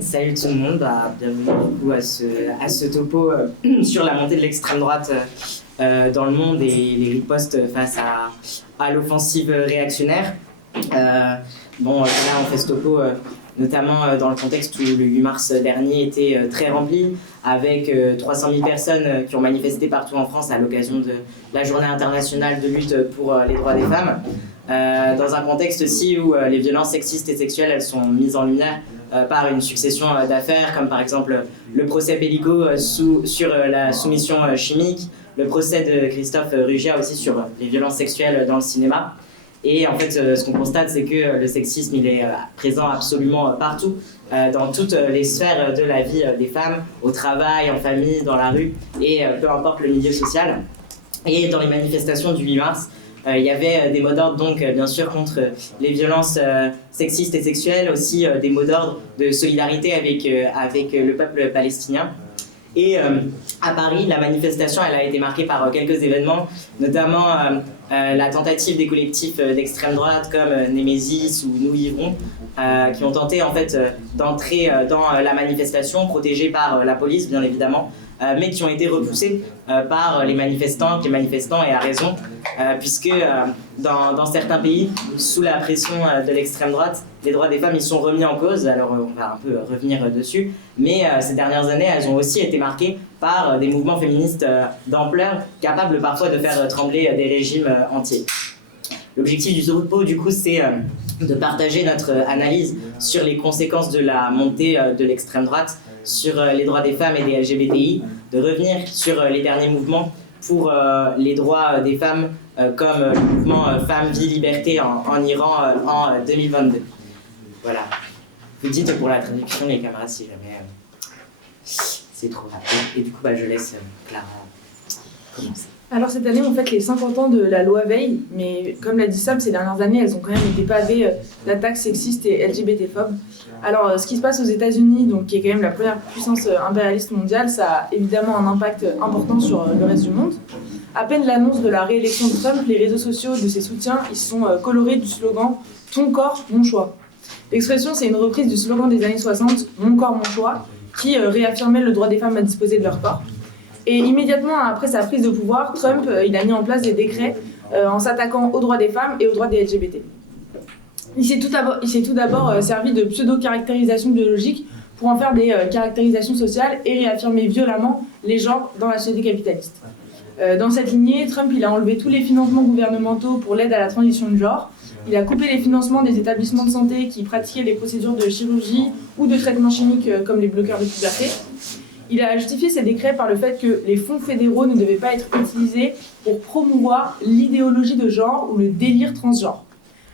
Salut tout le monde, bienvenue du coup, à ce topo sur la montée de l'extrême droite dans le monde et les ripostes face à l'offensive réactionnaire. Là on fait ce topo notamment dans le contexte où le 8 mars dernier était très rempli, avec 300 000 personnes qui ont manifesté partout en France à l'occasion de la journée internationale de lutte pour les droits des femmes. Dans un contexte aussi où les violences sexistes et sexuelles elles sont mises en lumière par une succession d'affaires, comme par exemple le procès Pellico sur la soumission chimique, le procès de Christophe Rugia aussi sur les violences sexuelles dans le cinéma. Et en fait, ce qu'on constate, c'est que le sexisme, il est présent absolument partout, dans toutes les sphères de la vie des femmes, au travail, en famille, dans la rue, et peu importe le milieu social. Et dans les manifestations du 8 mars, il y avait des mots d'ordre, donc bien sûr, contre les violences sexistes et sexuelles, aussi des mots d'ordre de solidarité avec le peuple palestinien. Et à Paris, la manifestation elle a été marquée par quelques événements, notamment la tentative des collectifs d'extrême droite comme Némésis ou Nous Vivrons, qui ont tenté en fait d'entrer dans la manifestation, protégés par la police bien évidemment, mais qui ont été repoussés par les manifestants, et à raison, puisque dans certains pays, sous la pression de l'extrême droite, les droits des femmes ils sont remis en cause. Alors on va un peu revenir dessus, mais ces dernières années, elles ont aussi été marquées par des mouvements féministes d'ampleur, capables parfois de faire trembler des régimes entiers. L'objectif du topo, du coup, c'est de partager notre analyse sur les conséquences de la montée de l'extrême droite sur les droits des femmes et des LGBTI, de revenir sur les derniers mouvements pour les droits des femmes, comme le mouvement Femmes, Vie, Liberté en Iran en 2022. Voilà. Vous dites pour la traduction, les camarades, si jamais c'est trop rapide. Et du coup, je laisse Clara commencer. Alors cette année, on fête les 50 ans de la loi Veil, mais comme l'a dit Sam, ces dernières années, elles ont quand même été pavées d'attaques sexistes et LGBT-phobes. Alors ce qui se passe aux États-Unis, donc qui est quand même la première puissance impérialiste mondiale, ça a évidemment un impact important sur le reste du monde. À peine l'annonce de la réélection de Trump, les réseaux sociaux de ses soutiens, ils sont colorés du slogan « Ton corps, mon choix ». L'expression, c'est une reprise du slogan des années 60 « Mon corps, mon choix », qui réaffirmait le droit des femmes à disposer de leur corps. Et immédiatement après sa prise de pouvoir, Trump il a mis en place des décrets en s'attaquant aux droits des femmes et aux droits des LGBT. Il s'est tout d'abord servi de pseudo-caractérisation biologique pour en faire des caractérisations sociales et réaffirmer violemment les genres dans la société capitaliste. Dans cette lignée, Trump il a enlevé tous les financements gouvernementaux pour l'aide à la transition de genre. Il a coupé les financements des établissements de santé qui pratiquaient les procédures de chirurgie ou de traitement chimique comme les bloqueurs de puberté. Il a justifié ces décrets par le fait que les fonds fédéraux ne devaient pas être utilisés pour promouvoir l'idéologie de genre ou le délire transgenre.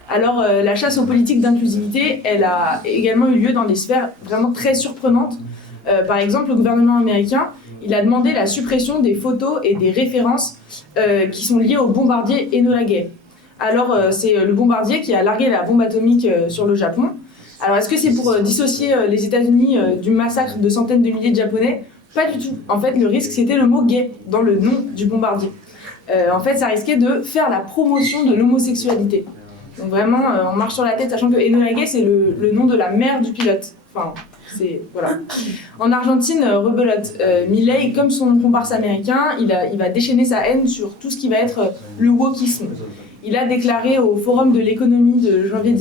Alors, la chasse aux politiques d'inclusivité, elle a également eu lieu dans des sphères vraiment très surprenantes. Par exemple, le gouvernement américain, il a demandé la suppression des photos et des références qui sont liées au bombardier Enola Gay. Alors, c'est le bombardier qui a largué la bombe atomique sur le Japon. Alors, est-ce que c'est pour dissocier les États-Unis du massacre de centaines de milliers de Japonais ? Pas du tout. En fait, le risque, c'était le mot « gay » dans le nom du bombardier. En fait, ça risquait de faire la promotion de l'homosexualité. Donc vraiment, on marche sur la tête, sachant que Enola Gay, c'est le nom de la mère du pilote. Enfin, c'est... voilà. En Argentine, rebelote. Milei, comme son comparse américain, il va déchaîner sa haine sur tout ce qui va être le wokisme. Il a déclaré au Forum de l'économie de janvier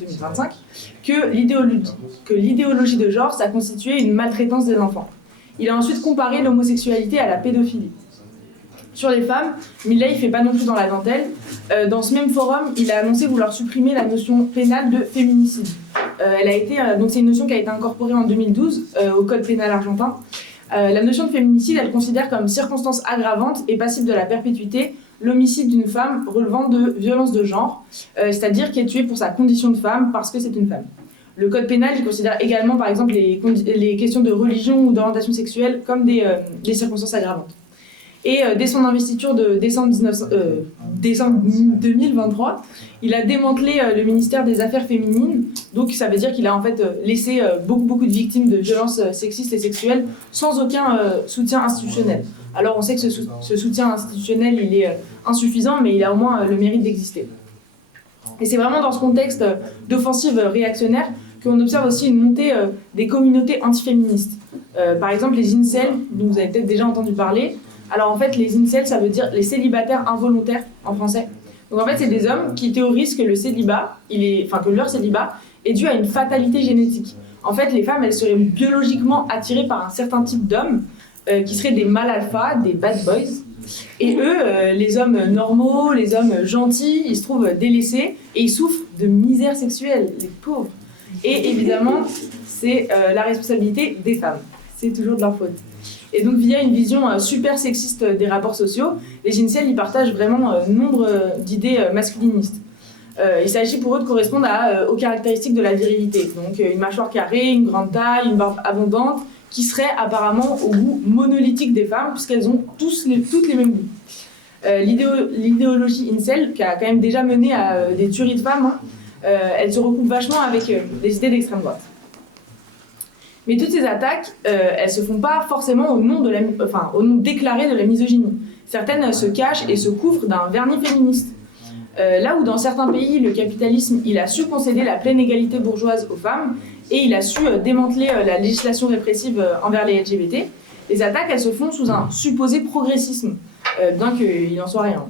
2025 que l'idéologie de genre, ça constituait une maltraitance des enfants. Il a ensuite comparé l'homosexualité à la pédophilie. Sur les femmes, Milei ne fait pas non plus dans la dentelle. Dans ce même forum, il a annoncé vouloir supprimer la notion pénale de féminicide. Donc c'est une notion qui a été incorporée en 2012 au code pénal argentin. La notion de féminicide, elle considère comme circonstance aggravante et passible de la perpétuité l'homicide d'une femme relevant de violence de genre, c'est-à-dire qui est tuée pour sa condition de femme parce que c'est une femme. Le code pénal, il considère également, par exemple, les questions de religion ou d'orientation sexuelle comme des circonstances aggravantes. Et dès son investiture de décembre 2023, il a démantelé le ministère des Affaires féminines. Donc ça veut dire qu'il a en fait laissé beaucoup de victimes de violences sexistes et sexuelles sans aucun soutien institutionnel. Alors on sait que ce soutien institutionnel il est insuffisant, mais il a au moins le mérite d'exister. Et c'est vraiment dans ce contexte d'offensive réactionnaire qu'on observe aussi une montée des communautés antiféministes. Par exemple, les incels, dont vous avez peut-être déjà entendu parler. Alors en fait, les incels, ça veut dire les célibataires involontaires en français. Donc en fait, c'est des hommes qui théorisent que que leur célibat est dû à une fatalité génétique. En fait, les femmes, elles seraient biologiquement attirées par un certain type d'hommes qui seraient des mâles alpha, des bad boys. Et eux, les hommes normaux, les hommes gentils, ils se trouvent délaissés et ils souffrent de misère sexuelle, les pauvres. Et évidemment, c'est la responsabilité des femmes. C'est toujours de leur faute. Et donc, via une vision super sexiste des rapports sociaux, les incels, ils partagent vraiment nombre d'idées masculinistes. Il s'agit pour eux de correspondre aux caractéristiques de la virilité. Donc, une mâchoire carrée, une grande taille, une barbe abondante, qui serait apparemment au goût monolithique des femmes, puisqu'elles ont toutes les mêmes goûts. L'idéologie incel, qui a quand même déjà mené à des tueries de femmes, elle se recoupe vachement avec les idées d'extrême droite. Mais toutes ces attaques, elles se font pas forcément au nom déclaré de la misogynie. Certaines se cachent et se couvrent d'un vernis féministe. Là où dans certains pays, le capitalisme il a su concéder la pleine égalité bourgeoise aux femmes et il a su démanteler la législation répressive envers les LGBT, les attaques elles se font sous un supposé progressisme, bien qu'il n'en soit rien.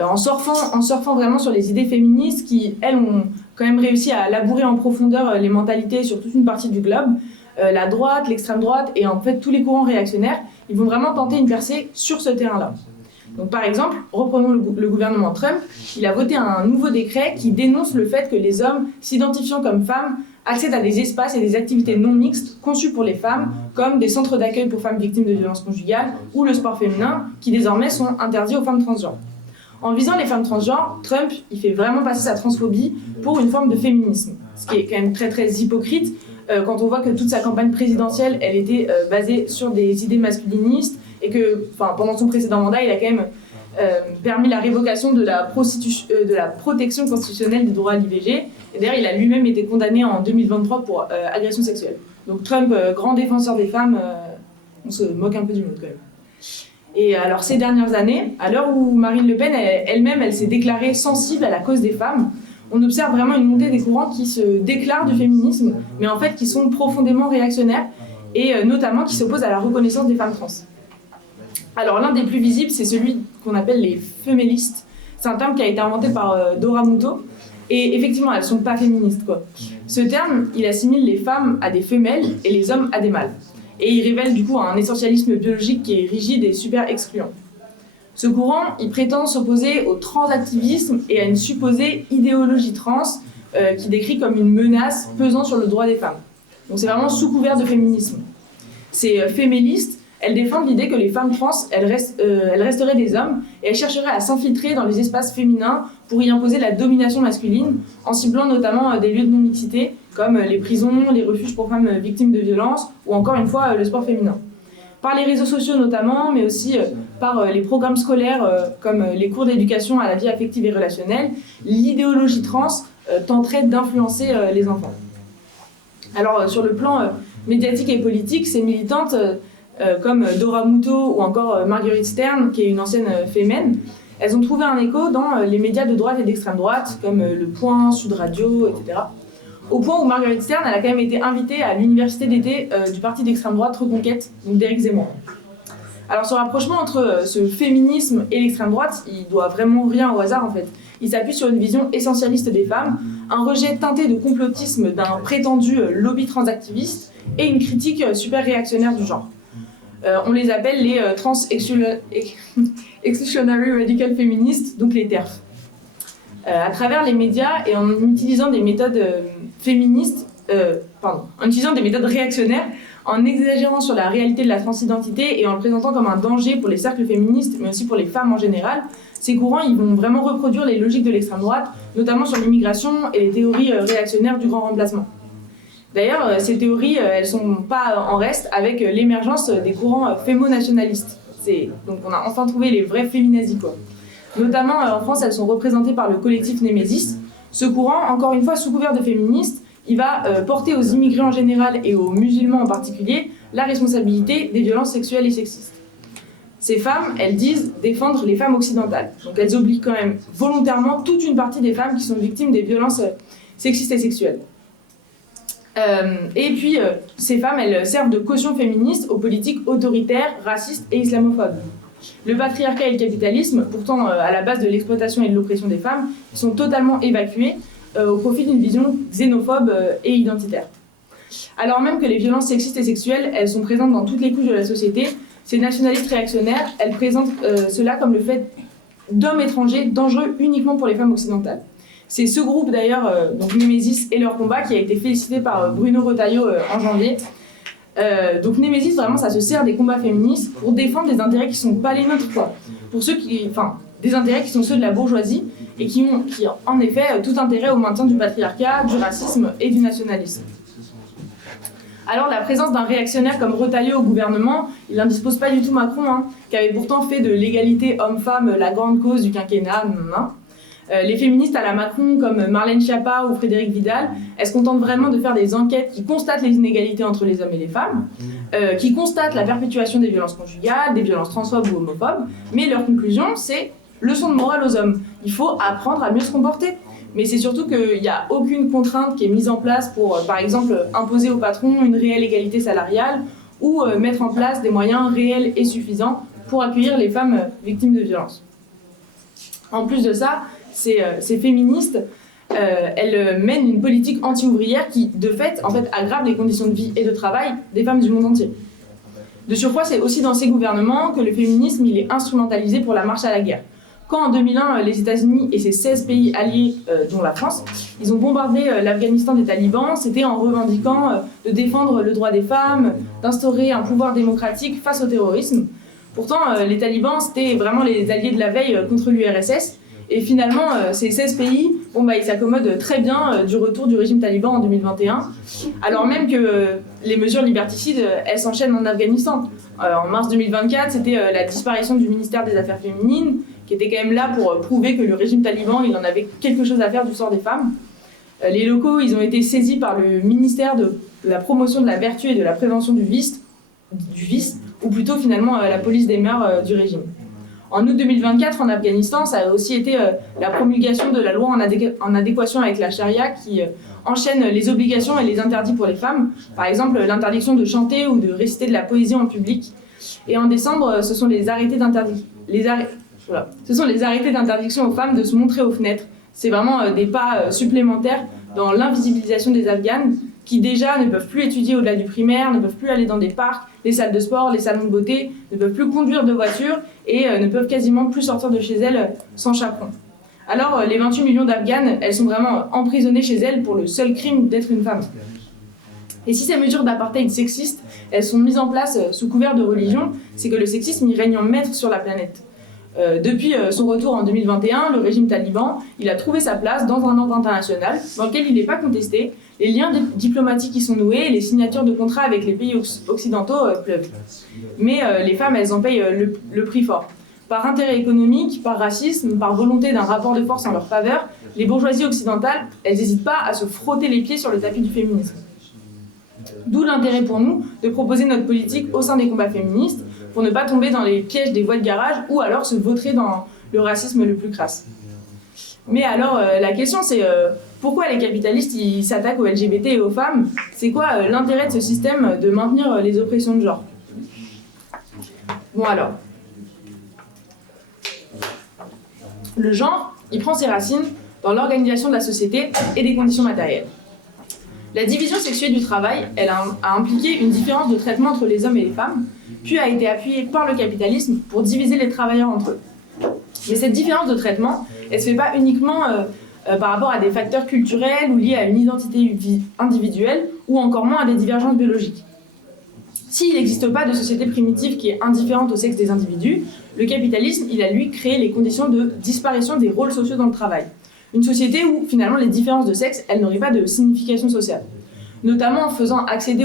En surfant vraiment sur les idées féministes qui, elles, ont quand même réussi à labourer en profondeur les mentalités sur toute une partie du globe, la droite, l'extrême droite et en fait tous les courants réactionnaires, ils vont vraiment tenter une percée sur ce terrain-là. Donc par exemple, reprenons le gouvernement Trump, il a voté un nouveau décret qui dénonce le fait que les hommes s'identifiant comme femmes accèdent à des espaces et des activités non mixtes conçus pour les femmes, comme des centres d'accueil pour femmes victimes de violences conjugales ou le sport féminin, qui désormais sont interdits aux femmes transgenres. En visant les femmes transgenres, Trump il fait vraiment passer sa transphobie pour une forme de féminisme, ce qui est quand même très très hypocrite quand on voit que toute sa campagne présidentielle elle était basée sur des idées masculinistes et que pendant son précédent mandat il a quand même permis la révocation de la protection constitutionnelle des droits à l'IVG et d'ailleurs il a lui-même été condamné en 2023 pour agression sexuelle. Donc Trump, grand défenseur des femmes, on se moque un peu du monde quand même. Et alors ces dernières années, à l'heure où Marine Le Pen elle-même elle s'est déclarée sensible à la cause des femmes, on observe vraiment une montée des courants qui se déclarent du féminisme, mais en fait qui sont profondément réactionnaires et notamment qui s'opposent à la reconnaissance des femmes trans. Alors l'un des plus visibles, c'est celui qu'on appelle les fémélistes. C'est un terme qui a été inventé par Dora Muto. Et effectivement, elles ne sont pas féministes, quoi. Ce terme, il assimile les femmes à des femelles et les hommes à des mâles. Et il révèle du coup un essentialisme biologique qui est rigide et super excluant. Ce courant, il prétend s'opposer au transactivisme et à une supposée idéologie trans qui décrit comme une menace pesant sur le droit des femmes. Donc c'est vraiment sous couvert de féminisme. Ces fémélistes, elles défendent l'idée que les femmes trans, elles resteraient des hommes et elles chercheraient à s'infiltrer dans les espaces féminins pour y imposer la domination masculine, en ciblant notamment des lieux de non-mixité comme les prisons, les refuges pour femmes victimes de violences ou encore une fois le sport féminin. Par les réseaux sociaux notamment, mais aussi par les programmes scolaires comme les cours d'éducation à la vie affective et relationnelle, l'idéologie trans tenterait d'influencer les enfants. Alors sur le plan médiatique et politique, ces militantes comme Dora Muto ou encore Marguerite Stern, qui est une ancienne fémène, elles ont trouvé un écho dans les médias de droite et d'extrême droite, comme Le Point, Sud Radio, etc. Au point où Marguerite Stern elle a quand même été invitée à l'université d'été du parti d'extrême droite Reconquête, donc d'Éric Zemmour. Alors ce rapprochement entre ce féminisme et l'extrême droite, il doit vraiment rien au hasard en fait. Il s'appuie sur une vision essentialiste des femmes, un rejet teinté de complotisme d'un prétendu lobby transactiviste et une critique super réactionnaire du genre. On les appelle les Exclusionary Radical Feminists, donc les TERF. À travers les médias et en utilisant des méthodes en utilisant des méthodes réactionnaires, en exagérant sur la réalité de la transidentité et en le présentant comme un danger pour les cercles féministes, mais aussi pour les femmes en général, ces courants ils vont vraiment reproduire les logiques de l'extrême droite, notamment sur l'immigration et les théories réactionnaires du grand remplacement. D'ailleurs, ces théories, elles sont pas en reste avec l'émergence des courants fémo-nationalistes. Donc on a enfin trouvé les vrais féminazis, quoi. Notamment en France, elles sont représentées par le collectif Némésis. Ce courant, encore une fois sous couvert de féministes, il va porter aux immigrés en général et aux musulmans en particulier la responsabilité des violences sexuelles et sexistes. Ces femmes, elles disent défendre les femmes occidentales. Donc elles obligent quand même volontairement toute une partie des femmes qui sont victimes des violences sexistes et sexuelles. Et puis, ces femmes, elles servent de caution féministe aux politiques autoritaires, racistes et islamophobes. Le patriarcat et le capitalisme, pourtant à la base de l'exploitation et de l'oppression des femmes, sont totalement évacués au profit d'une vision xénophobe et identitaire. Alors même que les violences sexistes et sexuelles, elles sont présentes dans toutes les couches de la société, ces nationalistes réactionnaires, elles présentent cela comme le fait d'hommes étrangers dangereux uniquement pour les femmes occidentales. C'est ce groupe d'ailleurs, donc Némésis et leur combat, qui a été félicité par Bruno Retailleau en janvier. Donc Némésis, vraiment, ça se sert des combats féministes pour défendre des intérêts qui ne sont pas les nôtres, quoi. Des intérêts qui sont ceux de la bourgeoisie et qui ont en effet tout intérêt au maintien du patriarcat, du racisme et du nationalisme. Alors la présence d'un réactionnaire comme Retailleau au gouvernement, il n'indispose pas du tout Macron, qui avait pourtant fait de l'égalité homme-femme la grande cause du quinquennat. Les féministes à la Macron, comme Marlène Schiappa ou Frédérique Vidal, elles se contentent vraiment de faire des enquêtes qui constatent les inégalités entre les hommes et les femmes, qui constatent la perpétuation des violences conjugales, des violences transphobes ou homophobes, mais leur conclusion, c'est leçon de morale aux hommes. Il faut apprendre à mieux se comporter. Mais c'est surtout qu'il n'y a aucune contrainte qui est mise en place pour, par exemple, imposer aux patrons une réelle égalité salariale ou mettre en place des moyens réels et suffisants pour accueillir les femmes victimes de violences. En plus de ça, ces féministes, elles mènent une politique anti-ouvrière qui, de fait, aggrave les conditions de vie et de travail des femmes du monde entier. De surcroît, c'est aussi dans ces gouvernements que le féminisme il est instrumentalisé pour la marche à la guerre. Quand en 2001, les États-Unis et ses 16 pays alliés, dont la France, ils ont bombardé l'Afghanistan des talibans, c'était en revendiquant de défendre le droit des femmes, d'instaurer un pouvoir démocratique face au terrorisme. Pourtant, les talibans, c'était vraiment les alliés de la veille contre l'URSS. Et finalement, ces 16 pays, ils s'accommodent très bien du retour du régime taliban en 2021, alors même que les mesures liberticides, elles s'enchaînent en Afghanistan. En mars 2024, c'était la disparition du ministère des Affaires féminines, qui était quand même là pour prouver que le régime taliban, il en avait quelque chose à faire du sort des femmes. Les locaux, ils ont été saisis par le ministère de la promotion de la vertu et de la prévention du vice, ou plutôt finalement la police des mœurs du régime. En août 2024, en Afghanistan, ça a aussi été la promulgation de la loi en adéquation avec la charia qui enchaîne les obligations et les interdits pour les femmes. Par exemple, l'interdiction de chanter ou de réciter de la poésie en public. Et en décembre, ce sont les arrêtés d'interdiction aux femmes de se montrer aux fenêtres. C'est vraiment des pas supplémentaires dans l'invisibilisation des Afghanes qui déjà ne peuvent plus étudier au-delà du primaire, ne peuvent plus aller dans des parcs, les salles de sport, les salons de beauté, ne peuvent plus conduire de voiture et ne peuvent quasiment plus sortir de chez elles sans chaperon. Alors les 28 millions d'Afghanes, elles sont vraiment emprisonnées chez elles pour le seul crime d'être une femme. Et si ces mesures d'apartheid sexistes, elles sont mises en place sous couvert de religion, c'est que le sexisme y règne en maître sur la planète. Depuis son retour en 2021, le régime taliban, il a trouvé sa place dans un ordre international dans lequel il n'est pas contesté. Les liens diplomatiques qui sont noués et les signatures de contrats avec les pays occidentaux pleuvent. Mais les femmes, elles en payent le prix fort. Par intérêt économique, par racisme, par volonté d'un rapport de force en leur faveur, les bourgeoisies occidentales, elles n'hésitent pas à se frotter les pieds sur le tapis du féminisme. D'où l'intérêt pour nous de proposer notre politique au sein des combats féministes, pour ne pas tomber dans les pièges des voix de garage ou alors se vautrer dans le racisme le plus crasse. Mais alors, la question c'est pourquoi les capitalistes ils s'attaquent aux LGBT et aux femmes? C'est quoi l'intérêt de ce système de maintenir les oppressions de genre? Bon alors, le genre, il prend ses racines dans l'organisation de la société et des conditions matérielles. La division sexuée du travail, elle a impliqué une différence de traitement entre les hommes et les femmes, puis a été appuyée par le capitalisme pour diviser les travailleurs entre eux. Mais cette différence de traitement, elle ne se fait pas uniquement par rapport à des facteurs culturels ou liés à une identité individuelle, ou encore moins à des divergences biologiques. S'il n'existe pas de société primitive qui est indifférente au sexe des individus, le capitalisme, il a lui créé les conditions de disparition des rôles sociaux dans le travail. Une société où, finalement, les différences de sexe, elles n'auraient pas de signification sociale. Notamment en faisant accéder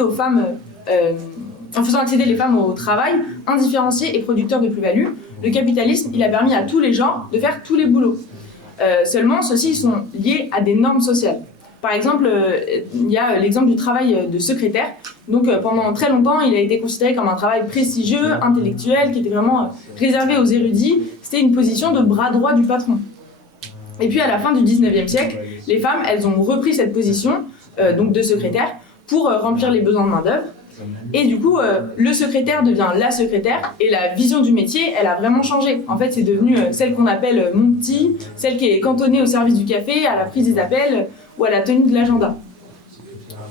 les femmes au travail, indifférencié et producteur de plus-value, le capitalisme, il a permis à tous les gens de faire tous les boulots. Seulement, ceux-ci sont liés à des normes sociales. Par exemple, il y a l'exemple du travail de secrétaire. Donc, pendant très longtemps, il a été considéré comme un travail prestigieux, intellectuel, qui était vraiment réservé aux érudits. C'était une position de bras droit du patron. Et puis à la fin du 19e siècle, les femmes, elles ont repris cette position donc de secrétaire pour remplir les besoins de main-d'œuvre. Et du coup, le secrétaire devient la secrétaire et la vision du métier, elle a vraiment changé. En fait, c'est devenu celle qu'on appelle mon petit, celle qui est cantonnée au service du café, à la prise des appels ou à la tenue de l'agenda.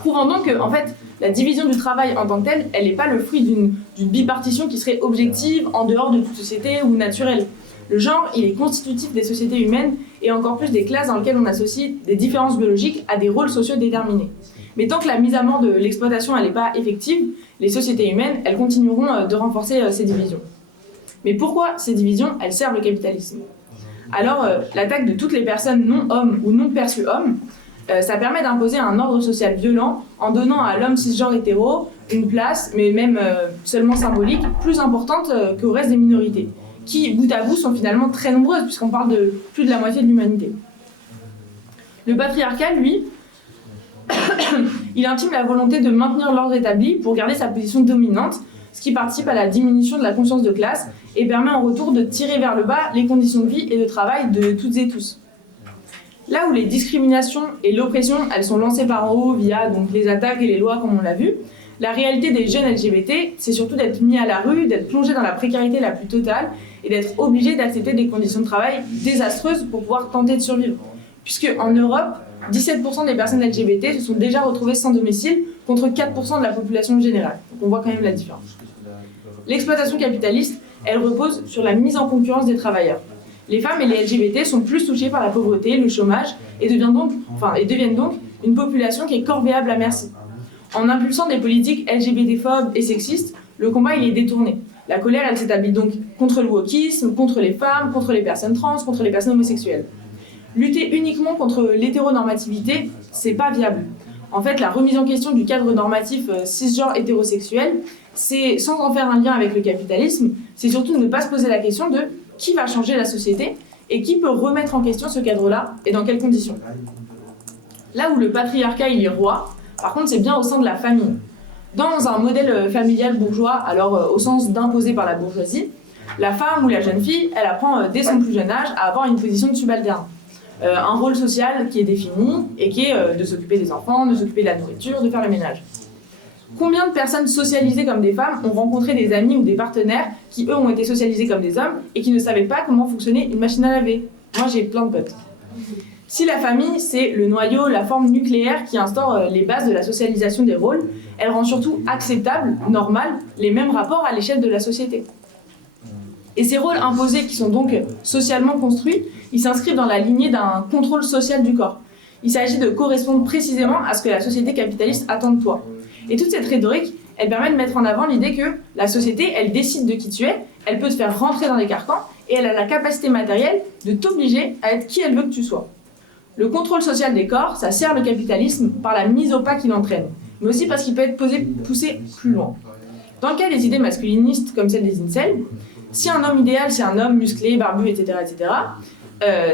Prouvant donc que, en fait, la division du travail en tant que telle, elle n'est pas le fruit d'une bipartition qui serait objective, en dehors de toute société ou naturelle. Le genre, il est constitutif des sociétés humaines et encore plus des classes dans lesquelles on associe des différences biologiques à des rôles sociaux déterminés. Mais tant que la mise à mort de l'exploitation n'est pas effective, les sociétés humaines, elles continueront de renforcer ces divisions. Mais pourquoi ces divisions, elles servent le capitalisme? Alors, l'attaque de toutes les personnes non hommes ou non perçues hommes, ça permet d'imposer un ordre social violent en donnant à l'homme cisgenre hétéro une place, mais même seulement symbolique, plus importante qu'au reste des minorités, qui, bout à bout, sont finalement très nombreuses, puisqu'on parle de plus de la moitié de l'humanité. Le patriarcat, lui, il intime la volonté de maintenir l'ordre établi pour garder sa position dominante, ce qui participe à la diminution de la conscience de classe et permet en retour de tirer vers le bas les conditions de vie et de travail de toutes et tous. Là où les discriminations et l'oppression, elles sont lancées par en haut via donc, les attaques et les lois comme on l'a vu, la réalité des jeunes LGBT, c'est surtout d'être mis à la rue, d'être plongés dans la précarité la plus totale et d'être obligés d'accepter des conditions de travail désastreuses pour pouvoir tenter de survivre. Puisque en Europe, 17% des personnes LGBT se sont déjà retrouvées sans domicile, contre 4% de la population générale. Donc on voit quand même la différence. L'exploitation capitaliste, elle repose sur la mise en concurrence des travailleurs. Les femmes et les LGBT sont plus touchées par la pauvreté, le chômage, et deviennent donc une population qui est corvéable à merci. En impulsant des politiques LGBT-phobes et sexistes, le combat il est détourné. La colère, elle s'établit donc contre le wokisme, contre les femmes, contre les personnes trans, contre les personnes homosexuelles. Lutter uniquement contre l'hétéronormativité, c'est pas viable. En fait, la remise en question du cadre normatif cisgenre hétérosexuel, c'est, sans en faire un lien avec le capitalisme, c'est surtout ne pas se poser la question de qui va changer la société et qui peut remettre en question ce cadre-là et dans quelles conditions. Là où le patriarcat il est roi, par contre, c'est bien au sein de la famille. Dans un modèle familial bourgeois, alors au sens d'imposé par la bourgeoisie, la femme ou la jeune fille, elle apprend dès son plus jeune âge à avoir une position de subalterne. Un rôle social qui est défini et qui est de s'occuper des enfants, de s'occuper de la nourriture, de faire le ménage. Combien de personnes socialisées comme des femmes ont rencontré des amis ou des partenaires qui, eux, ont été socialisés comme des hommes et qui ne savaient pas comment fonctionnait une machine à laver? Moi, j'ai plein de potes. Si la famille, c'est le noyau, la forme nucléaire qui instaure les bases de la socialisation des rôles, elle rend surtout acceptable, normal, les mêmes rapports à l'échelle de la société. Et ces rôles imposés, qui sont donc socialement construits, ils s'inscrivent dans la lignée d'un contrôle social du corps. Il s'agit de correspondre précisément à ce que la société capitaliste attend de toi. Et toute cette rhétorique, elle permet de mettre en avant l'idée que la société, elle décide de qui tu es, elle peut te faire rentrer dans des carcans, et elle a la capacité matérielle de t'obliger à être qui elle veut que tu sois. Le contrôle social des corps, ça sert le capitalisme par la mise au pas qu'il entraîne, mais aussi parce qu'il peut être poussé plus loin. Dans le cas des idées masculinistes, comme celle des incels, si un homme idéal, c'est un homme musclé, barbu, etc.,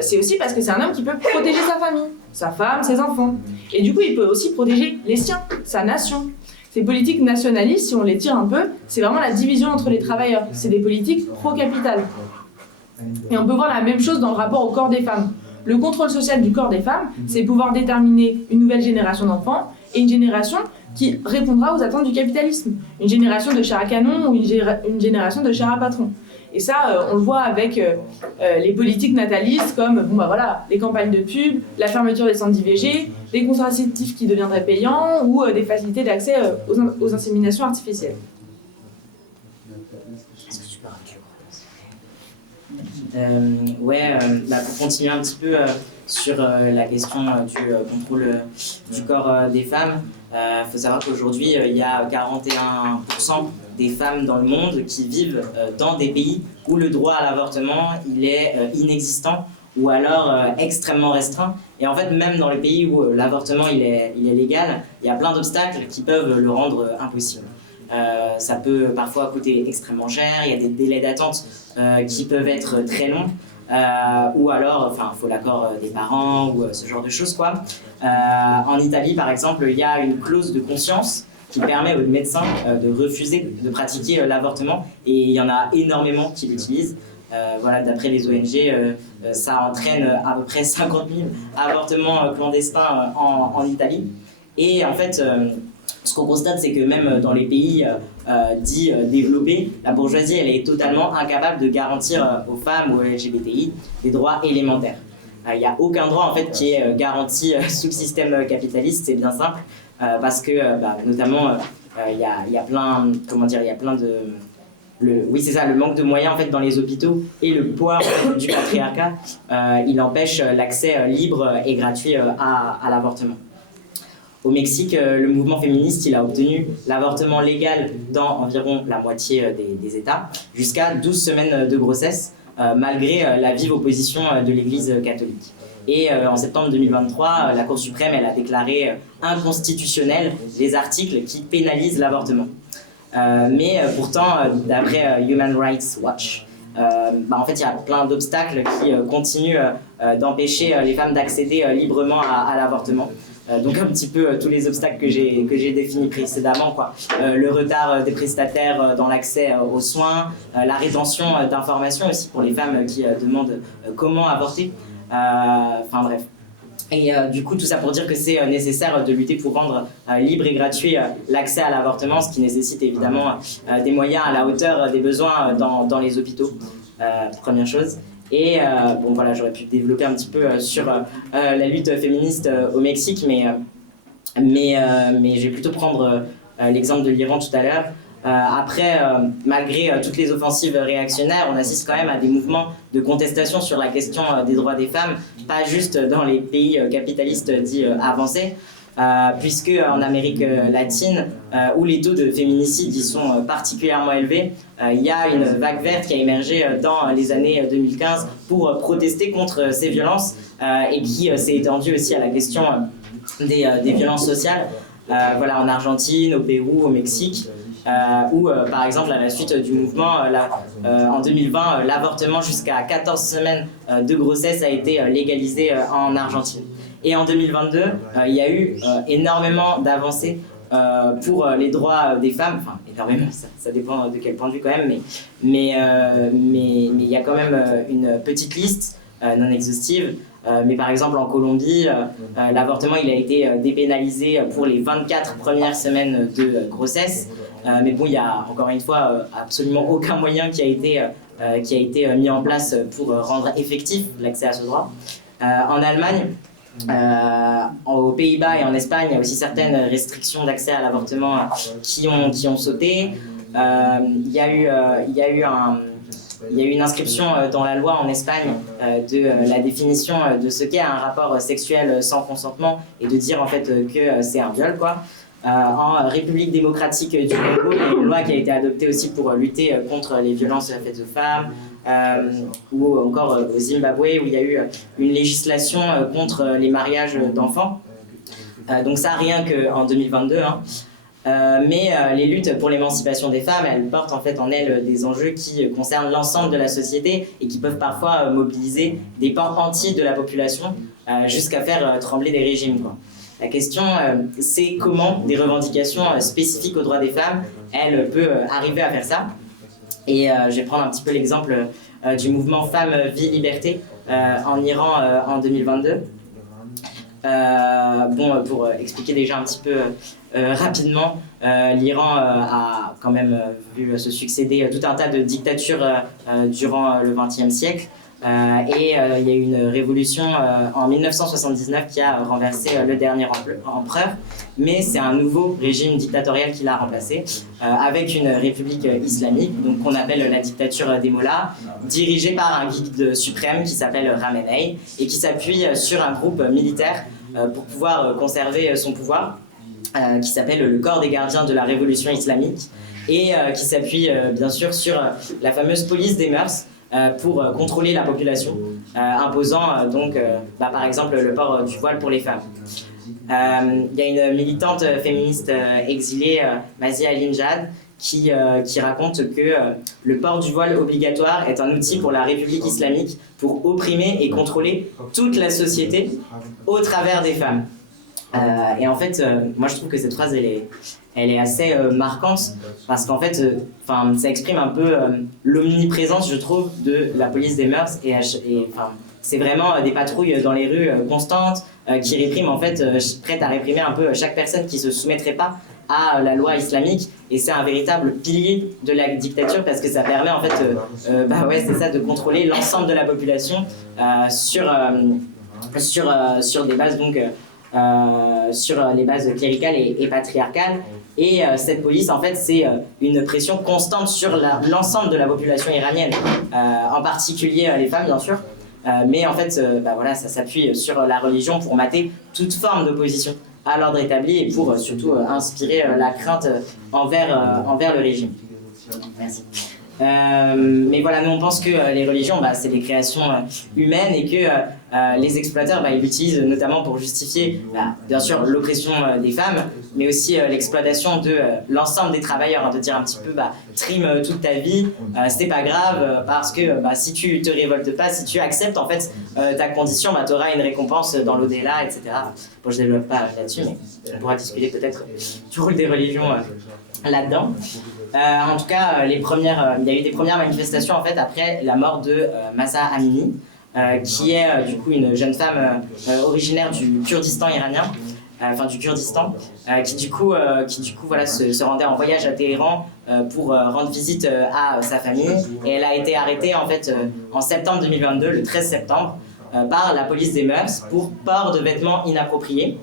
c'est aussi parce que c'est un homme qui peut protéger sa famille, sa femme, ses enfants. Et du coup, il peut aussi protéger les siens, sa nation. Ces politiques nationalistes, si on les tire un peu, c'est vraiment la division entre les travailleurs. C'est des politiques pro-capital. Et on peut voir la même chose dans le rapport au corps des femmes. Le contrôle social du corps des femmes, c'est pouvoir déterminer une nouvelle génération d'enfants et une génération qui répondra aux attentes du capitalisme. Une génération de chair à canon ou une génération de chair à patron. Et ça, on le voit avec les politiques natalistes comme les campagnes de pub, la fermeture des centres d'IVG, des contraceptifs qui deviendraient payants ou des facilités d'accès aux inséminations artificielles. Pour continuer un petit peu sur la question du contrôle du corps des femmes, faut savoir qu'aujourd'hui, il y a 41% des femmes dans le monde qui vivent dans des pays où le droit à l'avortement il est inexistant ou alors extrêmement restreint. Et en fait, même dans les pays où l'avortement il est légal, il y a plein d'obstacles qui peuvent le rendre impossible. Ça peut parfois coûter extrêmement cher, il y a des délais d'attente qui peuvent être très longs, ou alors il faut l'accord des parents ou ce genre de choses quoi. En Italie par exemple, il y a une clause de conscience qui permet aux médecins de refuser de pratiquer l'avortement et il y en a énormément qui l'utilisent. D'après les ONG, ça entraîne à peu près 50 000 avortements clandestins en Italie. Et en fait, ce qu'on constate, c'est que même dans les pays dits développés, la bourgeoisie elle est totalement incapable de garantir aux femmes ou aux LGBTI des droits élémentaires. Il n'y a aucun droit en fait qui est garanti sous le système capitaliste, c'est bien simple, parce que notamment il y a plein de oui, c'est ça, le manque de moyens en fait dans les hôpitaux et le poids en fait, du patriarcat, il empêche l'accès libre et gratuit à l'avortement. Au Mexique, le mouvement féministe il a obtenu l'avortement légal dans environ la moitié des États, jusqu'à 12 semaines de grossesse, malgré la vive opposition de l'Église catholique. Et en septembre 2023, la Cour suprême elle a déclaré inconstitutionnels les articles qui pénalisent l'avortement. Mais pourtant, d'après Human Rights Watch, en fait, il y a plein d'obstacles qui continuent d'empêcher les femmes d'accéder librement à l'avortement. Donc un petit peu tous les obstacles que j'ai définis précédemment, quoi. Le retard des prestataires dans l'accès aux soins, la rétention d'informations aussi pour les femmes qui demandent comment avorter. Enfin bref. Et du coup, tout ça pour dire que c'est nécessaire de lutter pour rendre libre et gratuit l'accès à l'avortement, ce qui nécessite évidemment des moyens à la hauteur des besoins dans les hôpitaux, première chose. Et bon voilà, j'aurais pu développer un petit peu sur la lutte féministe au Mexique, mais je vais plutôt prendre l'exemple de l'Iran tout à l'heure. Après, malgré toutes les offensives réactionnaires, on assiste quand même à des mouvements de contestation sur la question des droits des femmes, pas juste dans les pays capitalistes dits avancés, puisque en Amérique latine, où les taux de féminicide y sont particulièrement élevés, il y a une vague verte qui a émergé dans les années 2015 pour protester contre ces violences et qui s'est étendue aussi à la question des violences sociales, voilà, en Argentine, au Pérou, au Mexique. Où, par exemple, à la suite du mouvement, en 2020, l'avortement jusqu'à 14 semaines de grossesse a été légalisé en Argentine. Et en 2022, il y a eu énormément d'avancées pour les droits des femmes, enfin énormément, ça dépend de quel point de vue quand même, mais il y a quand même une petite liste non exhaustive. Mais par exemple en Colombie, l'avortement il a été dépénalisé pour les 24 premières semaines de grossesse. Mais bon, il n'y a encore une fois absolument aucun moyen qui a été mis en place pour rendre effectif l'accès à ce droit. En Allemagne, aux Pays-Bas et en Espagne, il y a aussi certaines restrictions d'accès à l'avortement qui ont sauté. Il y a eu une inscription dans la loi en Espagne de la définition de ce qu'est un rapport sexuel sans consentement et de dire en fait que c'est un viol, quoi. En République démocratique du Congo, il y a une loi qui a été adoptée aussi pour lutter contre les violences faites aux femmes, ou encore au Zimbabwe où il y a eu une législation contre les mariages d'enfants. Donc ça rien qu'en 2022. Mais les luttes pour l'émancipation des femmes, elles portent en fait en elles des enjeux qui concernent l'ensemble de la société et qui peuvent parfois mobiliser des pans entiers de la population jusqu'à faire trembler des régimes, quoi. La question, c'est comment des revendications spécifiques aux droits des femmes, elles peuvent arriver à faire ça. Et je vais prendre un petit peu l'exemple du mouvement Femmes, Vie, Liberté en Iran en 2022. Pour expliquer déjà un petit peu rapidement, l'Iran a quand même vu se succéder tout un tas de dictatures durant le XXe siècle. Et il y a eu une révolution en 1979 qui a renversé le dernier empereur, mais c'est un nouveau régime dictatorial qui l'a remplacé avec une république islamique, donc qu'on appelle la dictature des mollahs, dirigée par un guide suprême qui s'appelle Khamenei et qui s'appuie sur un groupe militaire pour pouvoir conserver son pouvoir, qui s'appelle le corps des gardiens de la révolution islamique et qui s'appuie bien sûr sur la fameuse police des mœurs pour contrôler la population, imposant donc par exemple le port du voile pour les femmes. Il y a une militante féministe exilée, Mazia Alinjad, qui raconte que le port du voile obligatoire est un outil pour la République islamique pour opprimer et contrôler toute la société au travers des femmes. Et en fait, moi je trouve que cette phrase elle est assez marquante parce qu'en fait, ça exprime un peu l'omniprésence, je trouve, de la police des mœurs et c'est vraiment des patrouilles dans les rues constantes qui répriment en fait, prêtes à réprimer un peu chaque personne qui se soumettrait pas à la loi islamique, et c'est un véritable pilier de la dictature parce que ça permet en fait c'est ça, de contrôler l'ensemble de la population sur des bases donc sur les bases cléricales et patriarcales. Et cette police, en fait, c'est une pression constante sur l'ensemble de la population iranienne, en particulier les femmes, bien sûr. Mais en fait, ça s'appuie sur la religion pour mater toute forme d'opposition à l'ordre établi et pour surtout inspirer la crainte envers le régime. Merci. Mais voilà, nous on pense que les religions, c'est des créations humaines et que les exploiteurs, ils l'utilisent notamment pour justifier, bien sûr, l'oppression des femmes, mais aussi l'exploitation de l'ensemble des travailleurs, hein, de dire un petit peu, trime toute ta vie, c'est pas grave, parce que si tu te révoltes pas, si tu acceptes en fait ta condition, tu auras une récompense dans l'au-delà, etc. Bon, je développe pas là-dessus, mais on pourra discuter peut-être du rôle des religions là-dedans. En tout cas, il y a eu des premières manifestations en fait après la mort de Mahsa Amini, qui est du coup une jeune femme originaire du Kurdistan iranien, du Kurdistan, qui du coup se rendait en voyage à Téhéran pour rendre visite à sa famille, et elle a été arrêtée en fait en septembre 2022, le 13 septembre, par la police des mœurs pour port de vêtements inappropriés.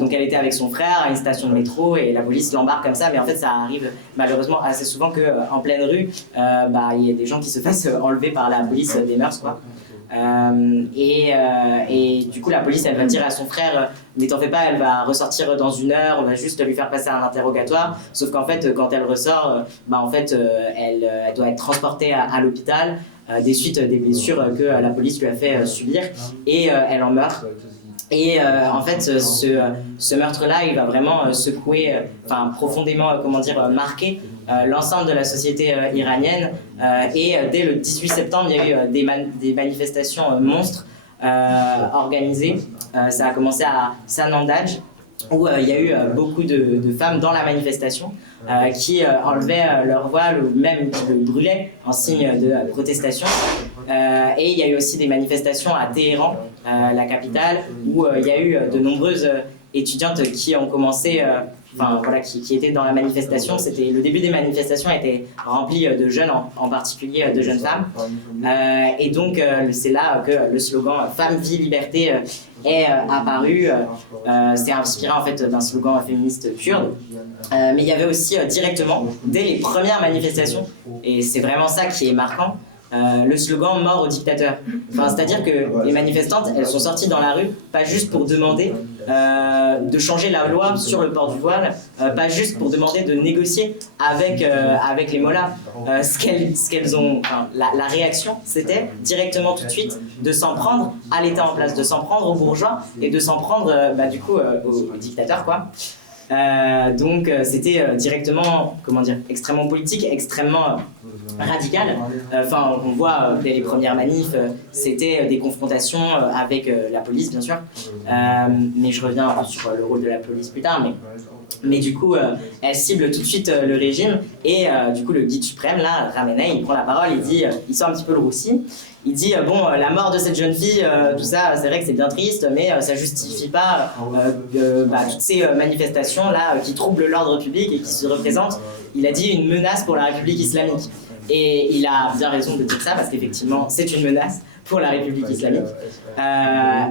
Donc elle était avec son frère à une station de métro et la police l'embarque comme ça, mais en fait ça arrive malheureusement assez souvent qu'en pleine rue, il y a des gens qui se fassent enlever par la police des mœurs, quoi. Et du coup la police elle va dire à son frère mais t'en fais pas, elle va ressortir dans 1 heure, on va juste lui faire passer un interrogatoire, sauf qu'en fait quand elle ressort, elle doit être transportée à l'hôpital des suites des blessures que la police lui a fait subir, et elle en meurt. Et en fait, ce meurtre-là, il va vraiment secouer, profondément, marquer l'ensemble de la société iranienne. Et dès le 18 septembre, il y a eu des manifestations monstres organisées. Ça a commencé à Sanandaj, où il y a eu beaucoup de femmes dans la manifestation qui enlevaient leur voile ou même qui le brûlaient en signe de protestation. Et il y a eu aussi des manifestations à Téhéran, la capitale, où il y a eu de nombreuses étudiantes qui ont commencé, qui étaient dans la manifestation. Le début des manifestations était rempli de jeunes, en particulier de jeunes femmes. Et donc c'est là que le slogan « Femme, vie, liberté » est apparu. C'est inspiré en fait d'un slogan féministe kurde. Mais il y avait aussi directement, dès les premières manifestations, et c'est vraiment ça qui est marquant, le slogan « Mort au dictateur ». C'est-à-dire que les manifestantes, elles sont sorties dans la rue, pas juste pour demander de changer la loi sur le port du voile, pas juste pour demander de négocier avec les mollahs. La réaction, c'était directement tout de suite de s'en prendre à l'État en place, de s'en prendre aux bourgeois et de s'en prendre au dictateur, quoi. Donc c'était directement, extrêmement politique, extrêmement radical. On voit dès les premières manifs, c'était des confrontations avec la police, bien sûr. Mais je reviens sur le rôle de la police plus tard. Mais du coup, elle cible tout de suite le régime, et du coup le guide suprême, là, Khamenei, il prend la parole, il sort un petit peu le roussi. Il dit la mort de cette jeune fille, tout ça, c'est vrai que c'est bien triste, mais ça justifie pas toutes ces manifestations là qui troublent l'ordre public et qui se représentent, il a dit, une menace pour la République islamique. Et il a bien raison de dire ça, parce qu'effectivement c'est une menace pour la République islamique.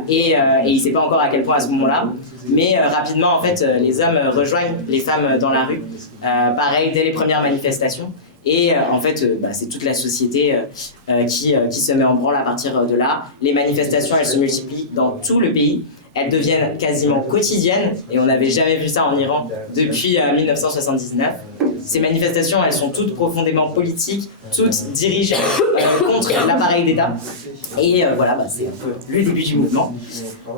Et il ne sait pas encore à quel point à ce moment-là, mais rapidement en fait les hommes rejoignent les femmes dans la rue, pareil dès les premières manifestations. Et en fait, c'est toute la société qui se met en branle à partir de là. Les manifestations, elles se multiplient dans tout le pays. Elles deviennent quasiment quotidiennes, et on n'avait jamais vu ça en Iran depuis 1979. Ces manifestations, elles sont toutes profondément politiques, toutes dirigées contre l'appareil d'État. Et c'est un peu le début du mouvement.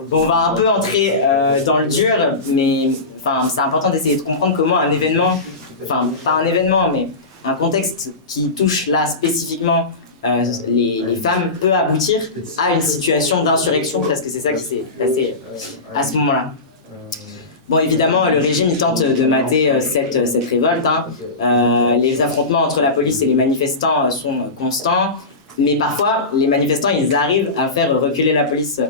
Bon, on va un peu entrer dans le dur, mais c'est important d'essayer de comprendre comment un événement, pas un événement, mais un contexte qui touche là spécifiquement les femmes peut aboutir à une situation d'insurrection, parce que c'est ça qui s'est passé à ce moment-là. Bon, évidemment, le régime il tente de mater cette révolte. Les affrontements entre la police et les manifestants sont constants. mais parfois, les manifestants, ils arrivent à faire reculer la police.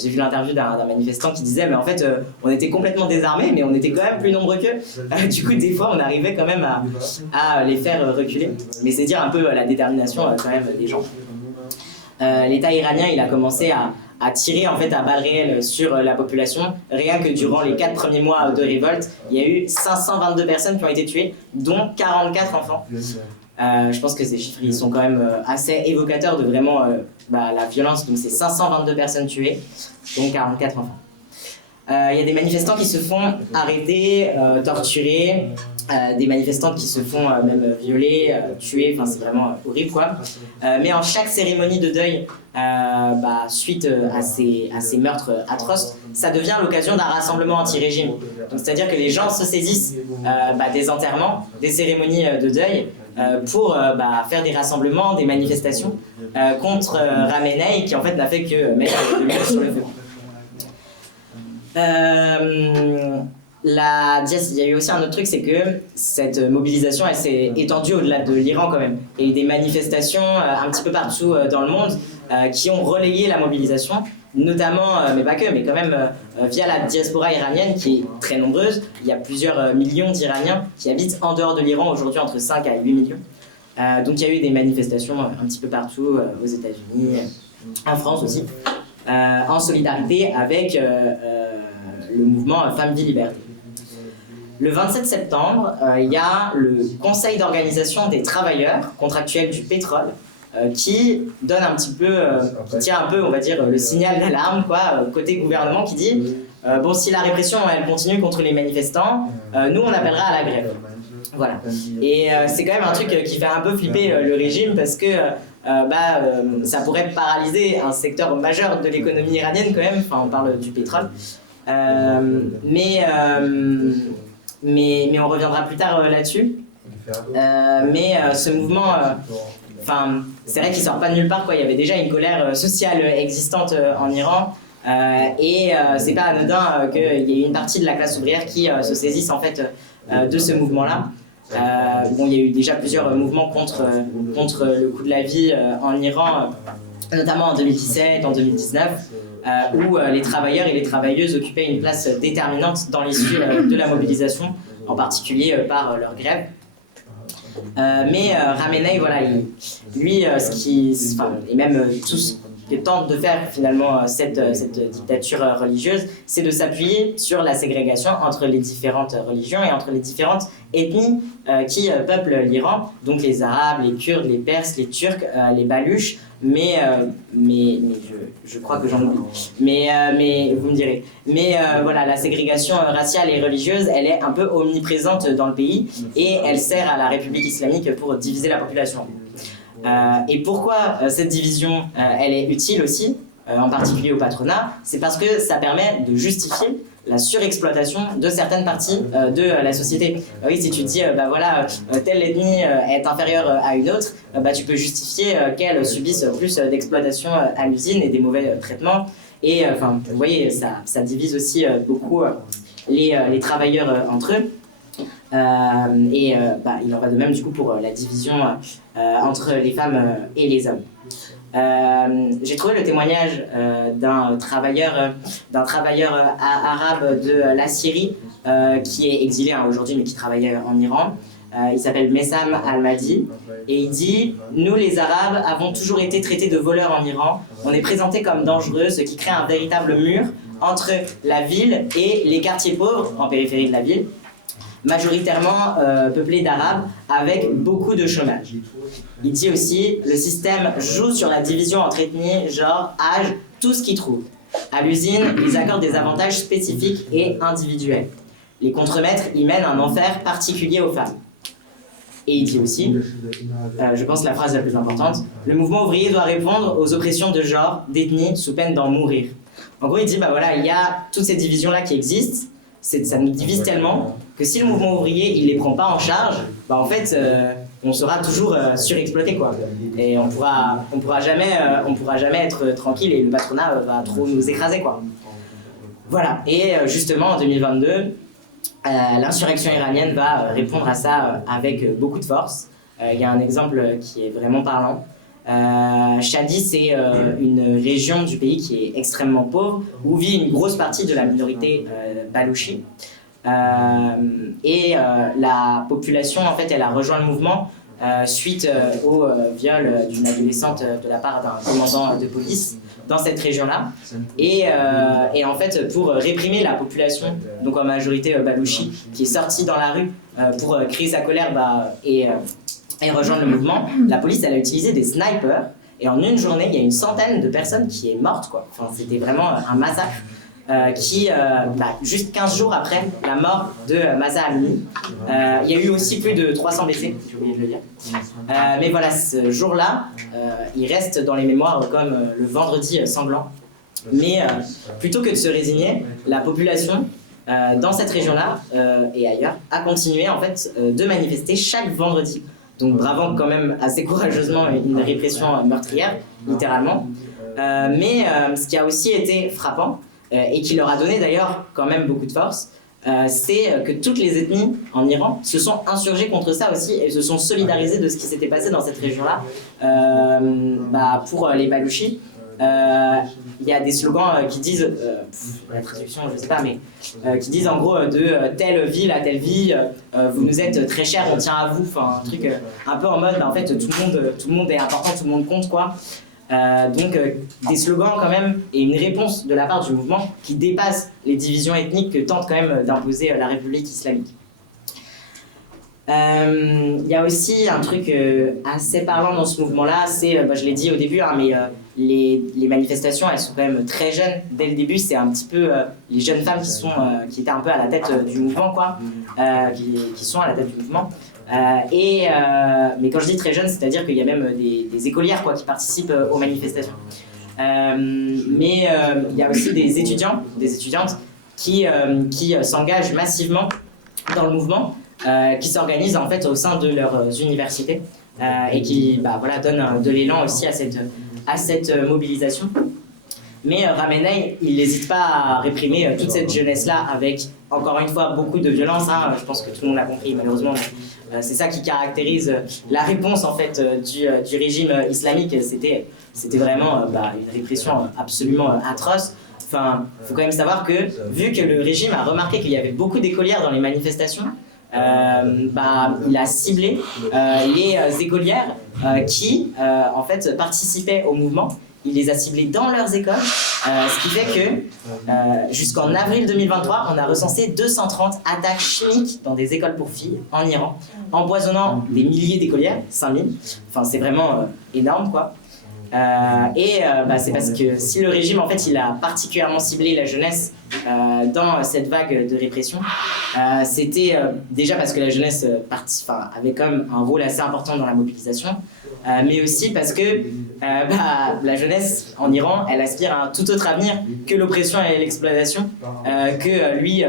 J'ai vu l'interview d'un manifestant qui disait, mais en fait, on était complètement désarmés, mais on était quand même plus nombreux qu'eux. Du coup, des fois, on arrivait quand même à les faire reculer. Mais c'est dire un peu la détermination quand même des gens. L'État iranien, il a commencé à tirer en fait à balles réelles sur la population. Rien que durant les 4 premiers mois de révolte, il y a eu 522 personnes qui ont été tuées, dont 44 enfants. Je pense que ces chiffres ils sont quand même assez évocateurs de vraiment la violence. Donc c'est 522 personnes tuées, dont 44 enfants. Il y a des manifestants qui se font arrêter, torturer, des manifestants qui se font même violer, tuer, enfin c'est vraiment horrible quoi. Mais en chaque cérémonie de deuil, suite à ces meurtres atroces, ça devient l'occasion d'un rassemblement anti-régime. Donc c'est-à-dire que les gens se saisissent des enterrements, des cérémonies de deuil, pour faire des rassemblements, des manifestations contre Khamenei qui en fait n'a fait que mettre de l'huile sur le feu. Il y a eu aussi un autre truc, c'est que cette mobilisation elle s'est étendue au-delà de l'Iran quand même. Il y a eu des manifestations un petit peu partout dans le monde qui ont relayé la mobilisation, notamment, mais pas que, mais quand même via la diaspora iranienne qui est très nombreuse. Il y a plusieurs millions d'Iraniens qui habitent en dehors de l'Iran aujourd'hui, entre 5 à 8 millions. Donc il y a eu des manifestations un petit peu partout, aux États-Unis, en France aussi, en solidarité avec le mouvement Femmes, Vie, Liberté. Le 27 septembre, il y a le Conseil d'organisation des travailleurs contractuels du pétrole qui donne un petit peu, qui tire un peu, on va dire, le signal d'alarme, côté gouvernement, qui dit bon, si la répression elle continue contre les manifestants, nous on appellera à la grève. Voilà. Et c'est quand même un truc qui fait un peu flipper le régime parce que ça pourrait paralyser un secteur majeur de l'économie iranienne quand même. Enfin, on parle du pétrole. Mais on reviendra plus tard là-dessus. Ce mouvement, c'est vrai qu'il sort pas de nulle part, quoi. Il y avait déjà une colère sociale existante en Iran. C'est pas anodin qu'il y ait une partie de la classe ouvrière qui se saisisse en fait de ce mouvement-là. Il y a eu déjà plusieurs mouvements contre le coût de la vie en Iran, notamment en 2017, en 2019, où les travailleurs et les travailleuses occupaient une place déterminante dans l'issue de la mobilisation, en particulier par leur grève. Khamenei, voilà, et même tout ce que tente de faire finalement cette dictature religieuse, c'est de s'appuyer sur la ségrégation entre les différentes religions et entre les différentes ethnies qui peuplent l'Iran, donc les Arabes, les Kurdes, les Perses, les Turcs, les Baluches, mais je crois que j'en oublie. Mais vous me direz. Voilà, la ségrégation raciale et religieuse, elle est un peu omniprésente dans le pays et elle sert à la République islamique pour diviser la population. Et pourquoi cette division, elle est utile aussi, en particulier au patronat, c'est parce que ça permet de justifier la surexploitation de certaines parties de la société. Oui, si tu te dis, telle ethnie est inférieure à une autre, tu peux justifier qu'elle subisse plus d'exploitation à l'usine et des mauvais traitements. Et vous voyez, ça divise aussi beaucoup les travailleurs entre eux. Il en va de même du coup pour la division entre les femmes et les hommes. J'ai trouvé le témoignage d'un travailleur arabe de la Syrie qui est exilé aujourd'hui mais qui travaillait en Iran. Il s'appelle Messam Al-Madi et il dit « Nous les Arabes avons toujours été traités de voleurs en Iran. On est présentés comme dangereux, ce qui crée un véritable mur entre la ville et les quartiers pauvres en périphérie de la ville, majoritairement peuplés d'Arabes avec beaucoup de chômage. » Il dit aussi « Le système joue sur la division entre ethnies, genre, âge, tout ce qu'il trouve. À l'usine, ils accordent des avantages spécifiques et individuels. Les contremaîtres y mènent un enfer particulier aux femmes. » Et il dit aussi, je pense la phrase la plus importante, « Le mouvement ouvrier doit répondre aux oppressions de genre, d'ethnie, sous peine d'en mourir. » En gros, il dit, il y a toutes ces divisions-là qui existent, ça nous divise tellement que si le mouvement ouvrier il les prend pas en charge, on sera toujours surexploité quoi. Et on pourra jamais être tranquille et le patronat va trop nous écraser quoi. Voilà. Et justement en 2022, l'insurrection iranienne va répondre à ça avec beaucoup de force. Il y a un exemple qui est vraiment parlant. Chadi, c'est une région du pays qui est extrêmement pauvre, où vit une grosse partie de la minorité balouchi. La population, en fait, elle a rejoint le mouvement suite au viol d'une adolescente de la part d'un commandant de police dans cette région-là. Et en fait, pour réprimer la population, donc en majorité balouchi, qui est sortie dans la rue pour crier sa colère et rejoindre le mouvement, la police elle a utilisé des snipers. Et en une journée, il y a une centaine de personnes qui est morte, quoi. Enfin, c'était vraiment un massacre. Juste 15 jours après la mort de Mahsa Amini, il y a eu aussi plus de 300 blessés, j'ai oublié de le dire. Mais voilà, ce jour-là, il reste dans les mémoires comme le vendredi sanglant. Mais plutôt que de se résigner, la population dans cette région-là et ailleurs a continué en fait de manifester chaque vendredi. Donc bravant quand même assez courageusement une répression meurtrière, littéralement. Mais ce qui a aussi été frappant, et qui leur a donné d'ailleurs quand même beaucoup de force, c'est que toutes les ethnies en Iran se sont insurgées contre ça aussi et se sont solidarisées de ce qui s'était passé dans cette région-là. Pour les Balouchis, il y a des slogans qui disent, la traduction je sais pas, mais qui disent en gros de telle ville à telle ville, vous nous êtes très chers, on tient à vous, enfin un truc un peu en mode en fait tout le monde est important, tout le monde compte quoi. Donc des slogans quand même et une réponse de la part du mouvement qui dépasse les divisions ethniques que tente quand même d'imposer la République islamique. Il y a aussi un truc assez parlant dans ce mouvement-là, c'est, je l'ai dit au début, hein, mais les manifestations elles sont quand même très jeunes. Dès le début, c'est un petit peu les jeunes femmes qui étaient un peu à la tête du mouvement, quoi, qui sont à la tête du mouvement. Mais quand je dis très jeune, c'est-à-dire qu'il y a même des écolières quoi, qui participent aux manifestations. Mais il y a aussi des étudiants, des étudiantes qui s'engagent massivement dans le mouvement, qui s'organisent en fait au sein de leurs universités et qui donnent de l'élan aussi à cette mobilisation. Mais Khamenei, il n'hésite pas à réprimer toute cette jeunesse-là avec, encore une fois, beaucoup de violence. Hein. Je pense que tout le monde l'a compris, malheureusement. C'est ça qui caractérise la réponse en fait, du régime islamique. C'était vraiment une répression absolument atroce. Enfin, il faut quand même savoir que, vu que le régime a remarqué qu'il y avait beaucoup d'écolières dans les manifestations, il a ciblé les écolières qui, en fait, participaient au mouvement. Il les a ciblés dans leurs écoles, ce qui fait que jusqu'en avril 2023, on a recensé 230 attaques chimiques dans des écoles pour filles en Iran, empoisonnant des milliers d'écolières, 5000. Enfin, c'est vraiment énorme, quoi. C'est parce que si le régime, en fait, il a particulièrement ciblé la jeunesse dans cette vague de répression, c'était déjà parce que la jeunesse avait quand même un rôle assez important dans la mobilisation, mais aussi parce que la jeunesse en Iran, elle aspire à un tout autre avenir que l'oppression et l'exploitation que lui,